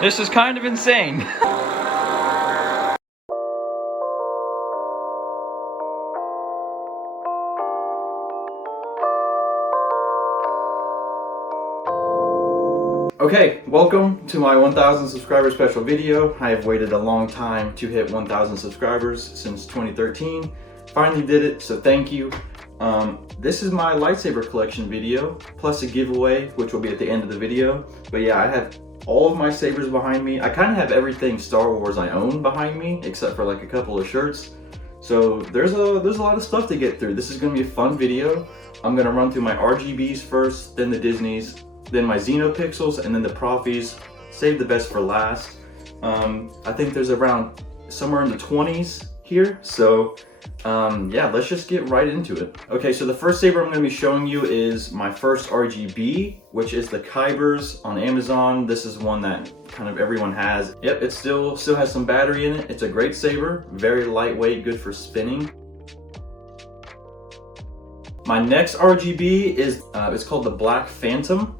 This is kind of insane. Okay, welcome to my 1,000 subscriber special video. I have waited a long time to hit 1,000 subscribers since 2013. Finally did it, so thank you. This is my lightsaber collection video, plus a giveaway, which will be at the end of the video. But yeah, I have all of my sabers behind me. I kind of have everything Star Wars I own behind me, except for like a couple of shirts. So there's a lot of stuff to get through. This is gonna be a fun video. I'm gonna run through my RGBs first, then the Disneys, then my Neopixels, and then the Profies. Save the best for last. I think there's around somewhere in the 20s here. So yeah, let's just get right into it. Okay, so the first saber I'm going to be showing you is my first RGB, which is the KYBERS on Amazon. This is one that kind of everyone has. Yep, it still has some battery in it. It's a great saber, very lightweight, good for spinning. My next RGB is it's called the Black Phantom.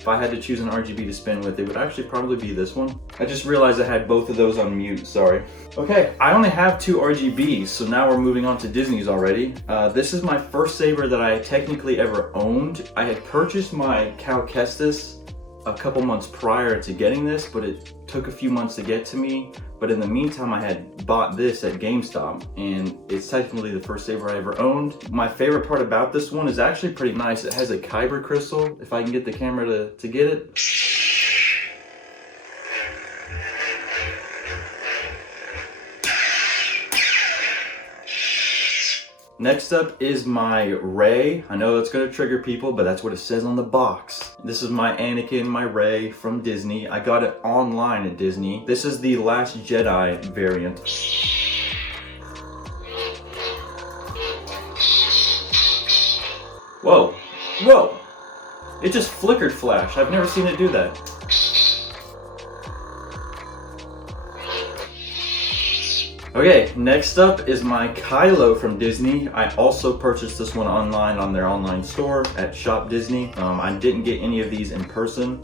If I had to choose an RGB to spin with, it would actually probably be this one. I just realized I had both of those on mute, sorry. Okay, I only have 2 RGBs, so now we're moving on to Disney's already. This is my first saber that I technically ever owned. I had purchased my KESTIS a couple months prior to getting this, but it took a few months to get to me. But in the meantime, I had bought this at GameStop, and it's technically the first saber I ever owned. My favorite part about this one is actually pretty nice. It has a kyber crystal, if I can get the camera to get it. Next up is my Rey. I know that's gonna trigger people, but that's what it says on the box. This is my Anakin, my Rey from Disney. I got it online at Disney. This is the Last Jedi variant. Whoa, whoa! It just flickered flash. I've never seen it do that. Okay, next up is my Kylo from Disney. I also purchased this one online on their online store at Shop Disney. I didn't get any of these in person.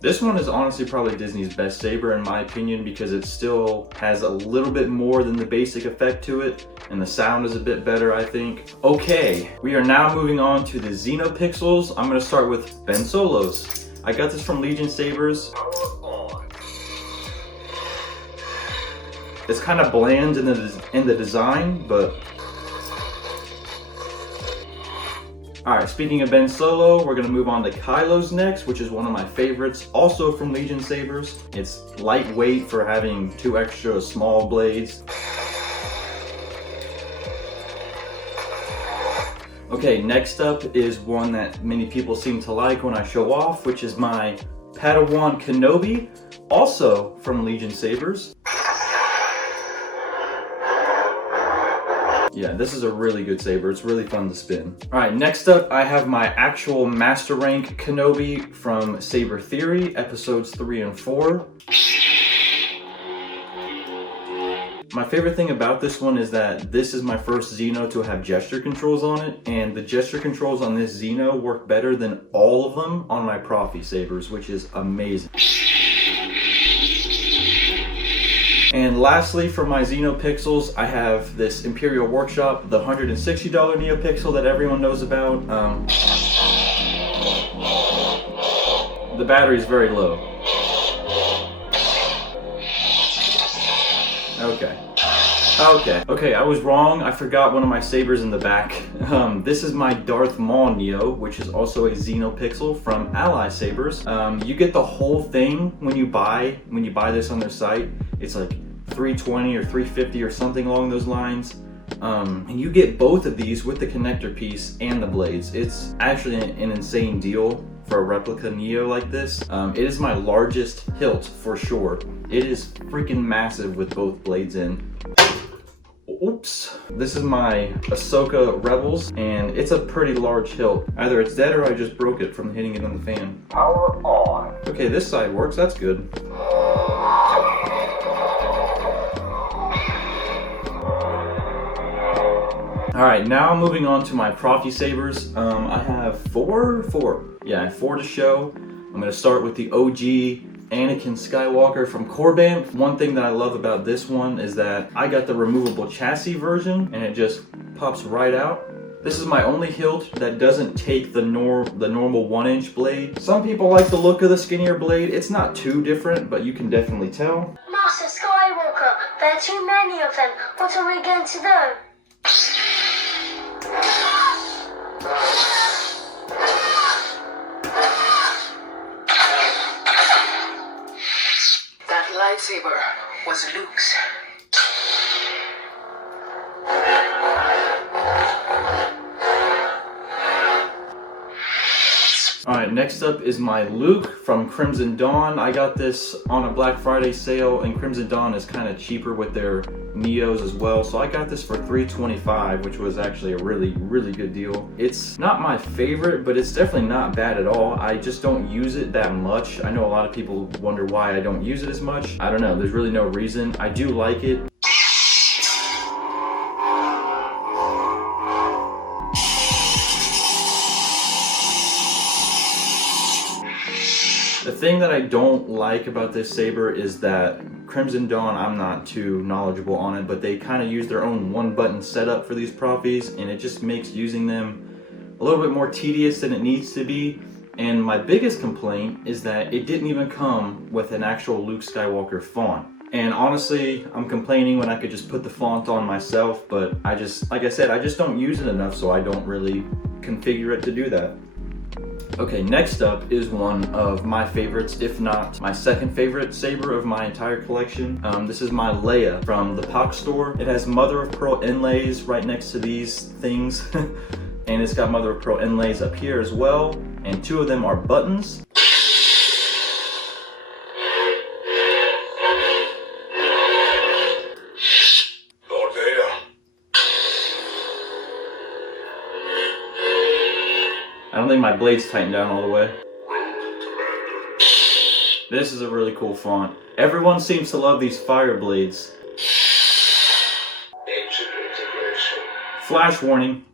This one is honestly probably Disney's best saber in my opinion, because it still has a little bit more than the basic effect to it, and the sound is a bit better, I think. Okay, we are now moving on to the Neopixels. I'm gonna start with Ben Solo's. I got this from Legion Sabers. It's kind of bland in the design, but alright, speaking of Ben Solo, we're going to move on to Kylo's next, which is one of my favorites, also from Legion Sabers. It's lightweight for having 2 extra small blades. Okay, next up is one that many people seem to like when I show off, which is my Padawan KENOBI, also from Legion Sabers. Yeah, this is a really good saber. It's really fun to spin. All right, next up, I have my actual Master Rank KENOBI from SABER THEORY, episodes 3 and 4. My favorite thing about this one is that this is my first Xeno to have gesture controls on it, and the gesture controls on this Xeno work better than all of them on my Profi sabers, which is amazing. And lastly, for my Neopixels, I have this Imperial Workshop, the $160 Neopixel that everyone knows about. The battery is very low. Okay, I was wrong. I forgot one of my sabers in the back. This is my Darth Maul Neo, which is also a Neopixel from ALLY SABERS. You get the whole thing when you buy this on their site. It's like $320 or $350 or something along those lines. And you get both of these with the connector piece and the blades. It's actually an insane deal for a replica Neo like this. It is my largest hilt for sure. It is freaking massive with both blades in. Oops. This is my Ahsoka Rebels, and it's a pretty large hilt. Either it's dead or I just broke it from hitting it on the fan. Power on. Okay, this side works, that's good. All right, now moving on to my Profi Sabers. I have four to show. I'm gonna start with the OG Anakin Skywalker from KORBANTH. One thing that I love about this one is that I got the removable chassis version and it just pops right out. This is my only hilt that doesn't take the normal 1-inch blade. Some people like the look of the skinnier blade. It's not too different, but you can definitely tell. Master Skywalker, there are too many of them. What are we going to do? That lightsaber was Luke's. Alright, next up is my Luke from Crimson Dawn. I got this on a Black Friday sale, and Crimson Dawn is kind of cheaper with their Neos as well. So I got this for $3.25, which was actually a really good deal. It's not my favorite, but it's definitely not bad at all. I just don't use it that much. I know a lot of people wonder why I don't use it as much. I don't know, there's really no reason. I do like it. The thing that I don't like about this saber is that Crimson Dawn, I'm not too knowledgeable on it, but they kind of use their own one-button setup for these Profis, and it just makes using them a little bit more tedious than it needs to be. And my biggest complaint is that it didn't even come with an actual Luke Skywalker font. And honestly, I'm complaining when I could just put the font on myself, but I just, like I said, I just don't use it enough, so I don't really configure it to do that. Okay, next up is one of my favorites, if not my second favorite saber of my entire collection. This is my Leia from the THEPACHSTORE. It has mother of pearl inlays right next to these things. And it's got mother of pearl inlays up here as well. And two of them are buttons. I don't think my blade's tightened down all the way. This is a really cool font. Everyone seems to love these fire blades. Flash warning.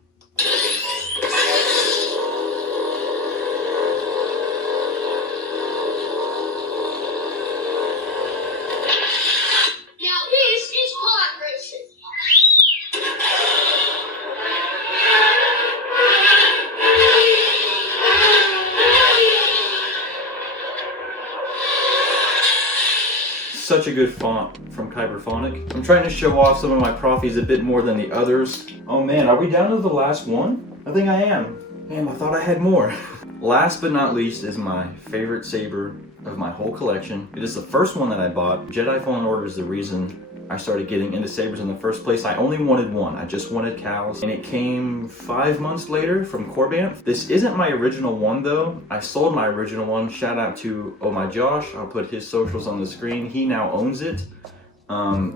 Such a good font from KYBERS. I'm trying to show off some of my Profis a bit more than the others. Oh man, are we down to the last one? I think I am. Damn, I thought I had more. Last but not least is my favorite saber of my whole collection. It is the first one that I bought. Jedi Fallen Order is the reason I started getting into sabers in the first place. I only wanted one. I just wanted cows. And it came 5 months later from KORBANTH. This isn't my original one though. I sold my original one. Shout out to Oh My Josh. I'll put his socials on the screen. He now owns it.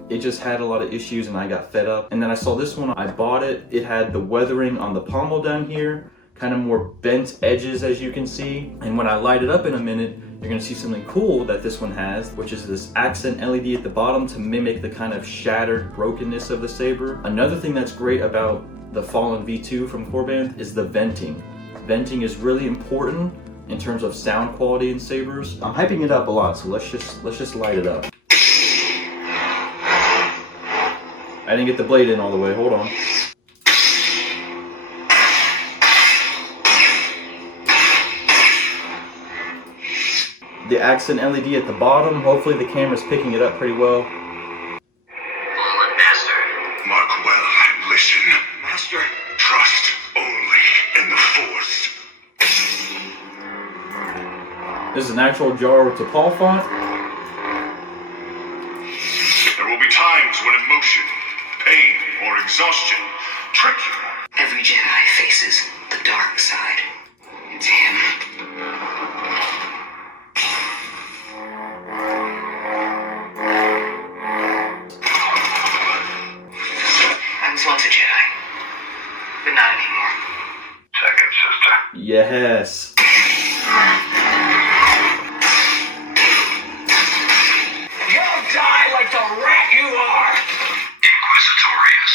It just had a lot of issues and I got fed up. And then I saw this one. I bought it. It had the weathering on the pommel down here. Kind of more bent edges as you can see. And when I light it up in a minute, you're gonna see something cool that this one has, which is this accent LED at the bottom to mimic the kind of shattered brokenness of the saber. Another thing that's great about the Fallen V2 from KORBANTH is the venting. Venting is really important in terms of sound quality in sabers. I'm hyping it up a lot, so let's just light it up. I didn't get the blade in all the way, hold on. The accent LED at the bottom. Hopefully the camera's picking it up pretty well. Master. Mark well and listen. Master. Trust only in the Force. This is an actual jar with the Paul font. There will be times when emotion, pain, or exhaustion trick you. Every Jedi faces the dark side. It's him. Once a Jedi, but not anymore. Second sister. Yes. You'll die like the rat you are! Inquisitorious.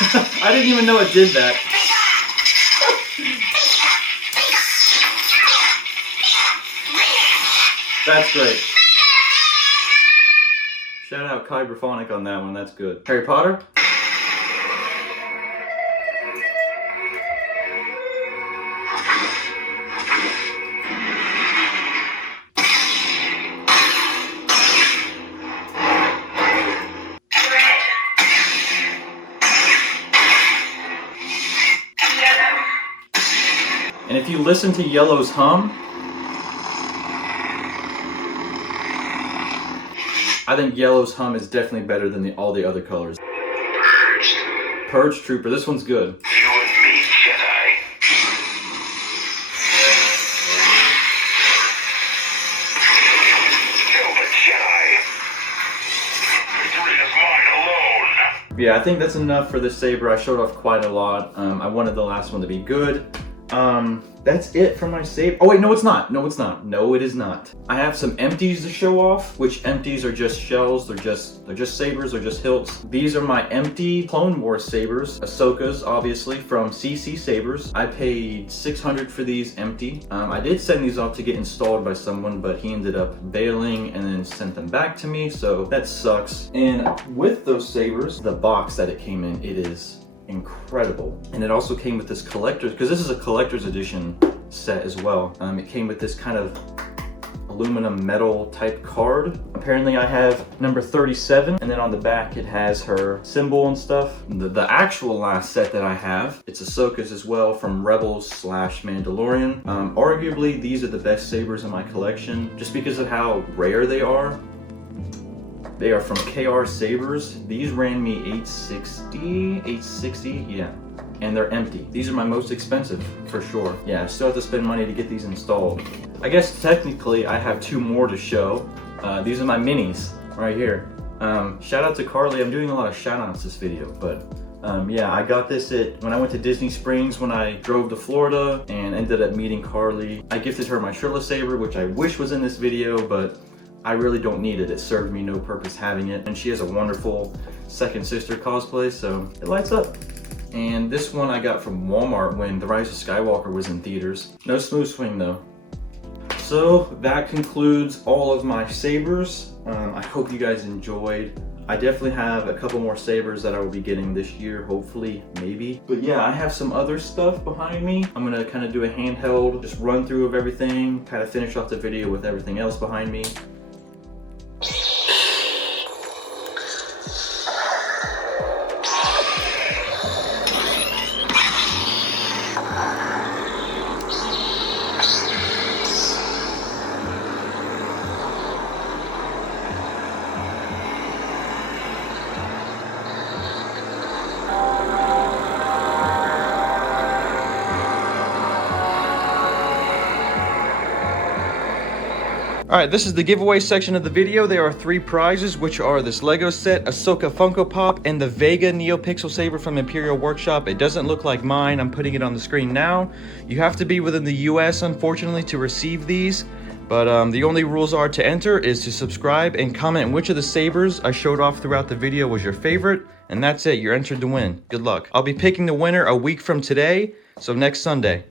I didn't even know it did that. That's great. Shout out Kyberphonic on that one, that's good. Harry Potter? And if you listen to Yellow's hum, I think Yellow's hum is definitely better than all the other colors. Purge Trooper, this one's good. You and me, Jedi. Kill the Jedi. Victory is mine alone. Yeah, I think that's enough for this saber. I showed off quite a lot. I wanted the last one to be good. That's it for my saber. Oh wait, no it's not. No it's not. No it is not. I have some empties to show off, which empties are just shells. They're just sabers, they're just hilts. These are my empty Clone Wars sabers. Ahsoka's, obviously, from CCsabers. I paid $600 for these empty. I did send these off to get installed by someone, but he ended up bailing and then sent them back to me, so that sucks. And with those sabers, the box that it came in, it is incredible. And it also came with this collector's, because this is a collector's edition set as well. It came with this kind of aluminum metal type card. Apparently I have number 37, and then on the back it has her symbol and stuff. The actual last set that I have, it's Ahsoka's as well, from Rebels / Mandalorian. Arguably these are the best sabers in my collection, just because of how rare they are. They are from KRsabers. These ran me $860, yeah. And they're empty. These are my most expensive, for sure. Yeah, I still have to spend money to get these installed. I guess technically I have 2 more to show. These are my minis, right here. Shout out to Carly. I'm doing a lot of shout outs this video, but yeah, I got this when I went to Disney Springs when I drove to Florida and ended up meeting Carly. I gifted her my shirtless saber, which I wish was in this video, but I really don't need it. It served me no purpose having it. And she has a wonderful second sister cosplay, so it lights up. And this one I got from Walmart when The Rise of Skywalker was in theaters. No smooth swing though. So that concludes all of my sabers. I hope you guys enjoyed. I definitely have a couple more sabers that I will be getting this year, hopefully, maybe. But yeah, I have some other stuff behind me. I'm gonna kind of do a handheld, just run through of everything, kind of finish off the video with everything else behind me. Alright, this is the giveaway section of the video. There are 3 prizes, which are this Lego set, Ahsoka Funko Pop, and the Vega Neopixel Saber from Imperial Workshop. It doesn't look like mine. I'm putting it on the screen now. You have to be within the US, unfortunately, to receive these. But the only rules are to enter is to subscribe and comment which of the sabers I showed off throughout the video was your favorite. And that's it. You're entered to win. Good luck. I'll be picking the winner a week from today, so next Sunday.